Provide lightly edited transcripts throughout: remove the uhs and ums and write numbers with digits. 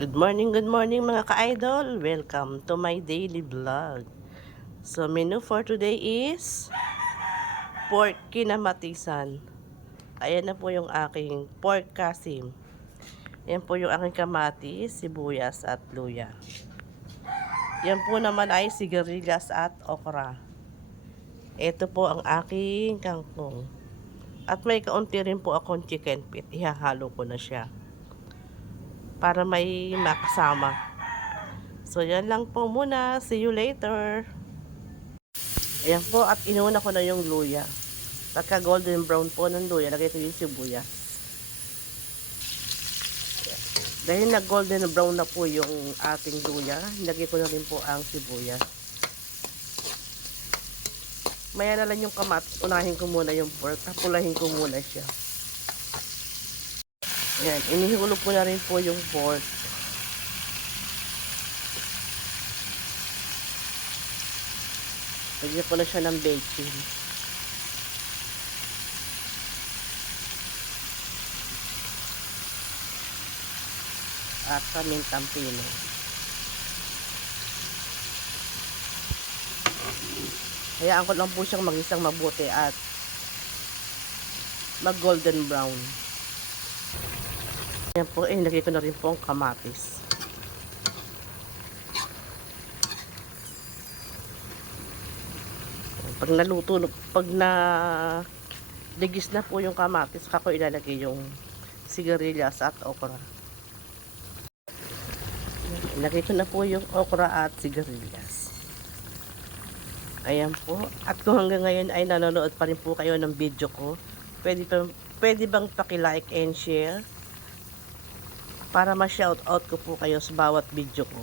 Good morning mga ka-idol. Welcome to my daily vlog. So, menu for today is pork kinamatisan. Ayan na po yung aking pork kasim. Ayan po yung aking kamatis, sibuyas at luya. Yan po naman ay sigarilyas at okra. Ito po ang aking kangkong. At may kaunti rin po akong chicken feet. Ihahalo ko na siya para may makasama. So, yan lang po muna. See you later. Ayan po, at inuna ko na yung luya. Pagka golden brown po ng luya, lagay ko yung sibuyas. Ayan. Dahil na golden brown na po yung ating luya, lagay ko na rin po ang sibuyas. Maya na lang yung kamatis, unahin ko muna yung pork, tapulahin ko muna siya. Ayan, inihulo ko na rin po yung pork. Lagyan ko na siya ng bacon. At pamintang pino. Hayaan ko lang po siyang mag-isang mabuti at mag golden brown. Ayan po, nilagay ko na rin po ang kamatis. Pag naluto, pag na digis na po yung kamatis, saka ko ilalagay yung sigarilyas at okra. Ilagay ko na po yung okra at sigarilyas. Ayan po. At kung hanggang ngayon ay nanonood pa rin po kayo ng video ko, pwede bang paki-like and share para ma-shoutout ko po kayo sa bawat video ko.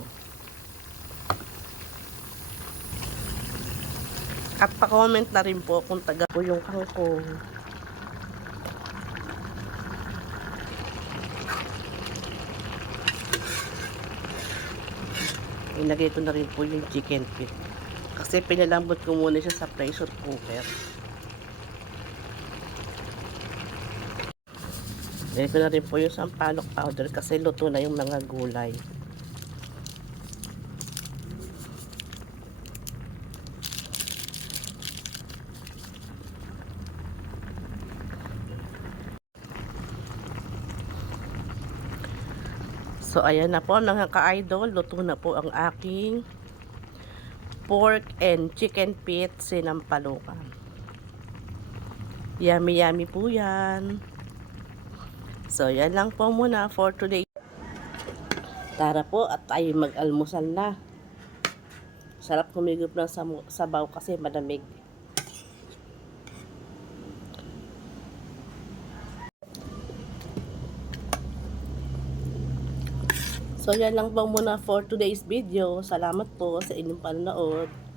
At pa-comment na rin po kung taga po yung kangkong. Ilagay ko na rin po yung chicken feet. Kasi pinalambot ko muna siya sa pressure cooker. Ilagay ko na rin po yung sampalok powder kasi luto na yung mga gulay. So, ayan na po mga ka-idol. Luto na po ang aking pork and chicken feet sinampalukan. Yummy yummy po yan. So, yan lang po muna for today. Tara po at tayo mag-almusal na. Sarap humigop ng sabaw kasi malamig. So, yan lang po muna for today's video. Salamat po sa inyong panonood.